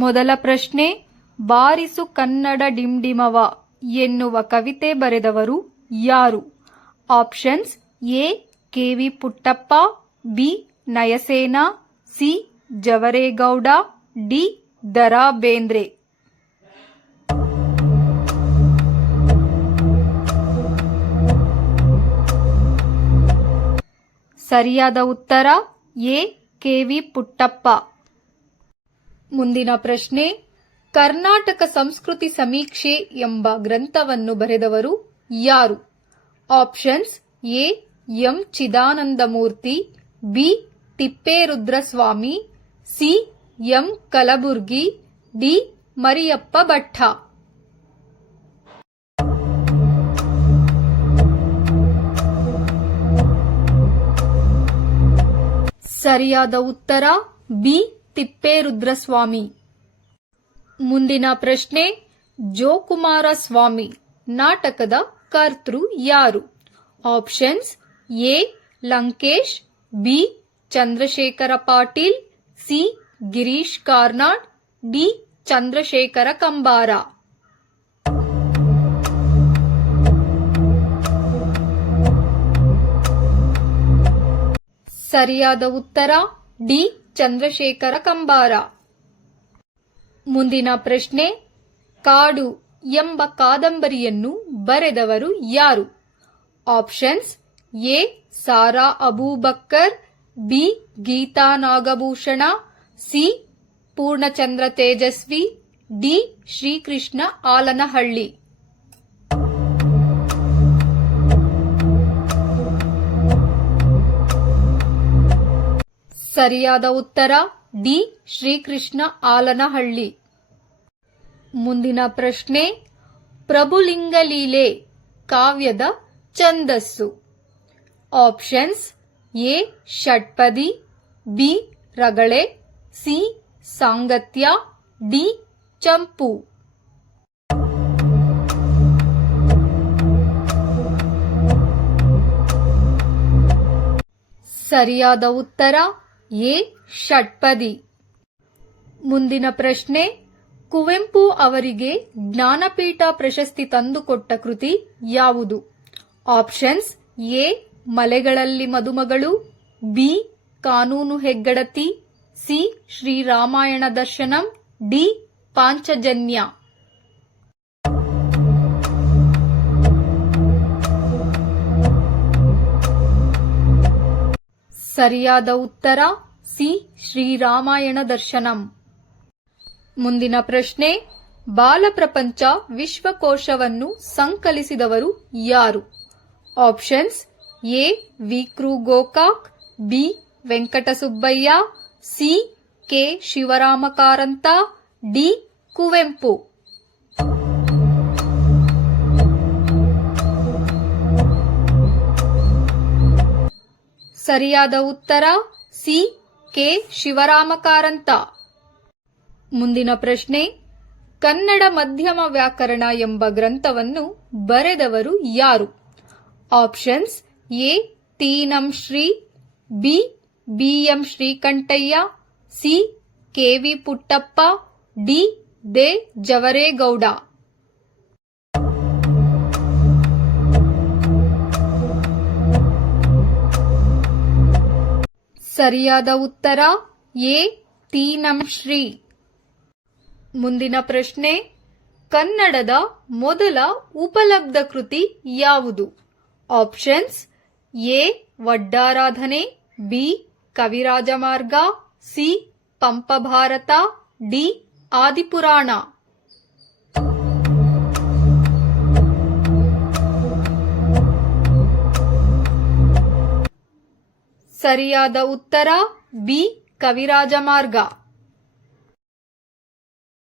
ಮೊದಲ ಪ್ರಶ್ನೆ, ಬಾರಿಸು ಕನ್ನಡ ಡಿಂಡಿಮವ ಎನ್ನುವ ಕವಿತೆ ಬರೆದವರು ಯಾರು? Options: A. K V. Puttappa, B. Nayasena, C. Javaregowda, D. Da Ra. Bendre. ಸರಿಯಾದ ಉತ್ತರ ಎ. ಕೆ.ವಿ. ಪುಟ್ಟಪ್ಪ. ಮುಂದಿನ ಪ್ರಶ್ನೆ, ಕರ್ನಾಟಕ ಸಂಸ್ಕೃತಿ ಸಮೀಕ್ಷೆ ಎಂಬ ಗ್ರಂಥವನ್ನು ಬರೆದವರು ಯಾರು? Options: A. M. Chidanandamurthy, B. Thipperudraswamy, C. M. Kalburgi, D. Mariyappa Bhatta. ಸರಿಯಾದ ಉತ್ತರ ಬಿ. ತಿಪ್ಪೇರುದ್ರಸ್ವಾಮಿ. ಮುಂದಿನ ಪ್ರಶ್ನೆ, ಜೋಕುಮಾರ ಸ್ವಾಮಿ ನಾಟಕದ ಕರ್ತೃ ಯಾರು? Options: A. Lankesh, B. Chandrashekhar Patil, C. Girish Karnad, D. Chandrashekhar Kambar. ಸರಿಯಾದ ಉತ್ತರ ಡಿ. ಚಂದ್ರಶೇಖರ ಕಂಬಾರ. ಮುಂದಿನ ಪ್ರಶ್ನೆ, ಕಾಡು ಎಂಬ ಕಾದಂಬರಿಯನ್ನು ಬರೆದವರು ಯಾರು? Options: A. Sara Aboobacker, B. Geetha Nagabhushana, C. Poornachandra Tejaswi, D. Srikrishna Alanahalli. ಸರಿಯಾದ ಉತ್ತರ ಡಿ. ಶ್ರೀಕೃಷ್ಣ ಆಲನಹಳ್ಳಿ. ಮುಂದಿನ ಪ್ರಶ್ನೆ, ಪ್ರಭುಲಿಂಗಲೀಲೆ ಕಾವ್ಯದ ಛಂದಸ್ಸು. Options: A. ಷಟ್ಪದಿ, ಬಿ. ರಗಳೆ, ಸಿ. ಸಾಂಗತ್ಯ, ಡಿ. ಚಂಪು. ಸರಿಯಾದ ಉತ್ತರ ಎ. ಷಟ್ಪದಿ. ಮುಂದಿನ ಪ್ರಶ್ನೆ, ಕುವೆಂಪು ಅವರಿಗೆ ಜ್ಞಾನಪೀಠ ಪ್ರಶಸ್ತಿ ತಂದುಕೊಟ್ಟ ಕೃತಿ ಯಾವುದು? Options: A. Malegalalli Madumagalu, B. ಕಾನೂನು ಹೆಗ್ಗಡತಿ, ಸಿ. ಶ್ರೀರಾಮಾಯಣ ದರ್ಶನಂ, ಡಿ. ಪಾಂಚಜನ್ಯ. ಸರಿಯಾದ ಉತ್ತರ ಸಿ. ಶ್ರೀರಾಮಾಯಣ ದರ್ಶನಂ. ಮುಂದಿನ ಪ್ರಶ್ನೆ, ಬಾಲಪ್ರಪಂಚ ವಿಶ್ವಕೋಶವನ್ನು ಸಂಕಲಿಸಿದವರು ಯಾರು? Options: A. V. Kru. Gokak, B. Venkatasubbaiah, C. K. Shivarama Karanth, D. Kuvempu. ಸರಿಯಾದ ಉತ್ತರ ಸಿ. ಕೆ. ಶಿವರಾಮ ಕಾರಂತ. ಮುಂದಿನ ಪ್ರಶ್ನೆ, ಕನ್ನಡ ಮಧ್ಯಮ ವ್ಯಾಕರಣ ಎಂಬ ಗ್ರಂಥವನ್ನು ಬರೆದವರು ಯಾರು? Options: A. Teenam Shri, B. B. M. Srikantaiah, C. K. V. Puttappa, D. De. Javaregowda. ಸರಿಯಾದ ಉತ್ತರ ಎ. ತೀನಂ ಶ್ರೀ. ಮುಂದಿನ ಪ್ರಶ್ನೆ, ಕನ್ನಡದ ಮೊದಲ ಉಪಲಬ್ಧ ಕೃತಿ ಯಾವುದು? Options: A. Vaddaradhane, B. Kavirajamarga, C. Pampabharata, D. Adipurana. ಸರಿಯಾದ ಉತ್ತರ ಬಿ. ಕವಿರಾಜಮಾರ್ಗ.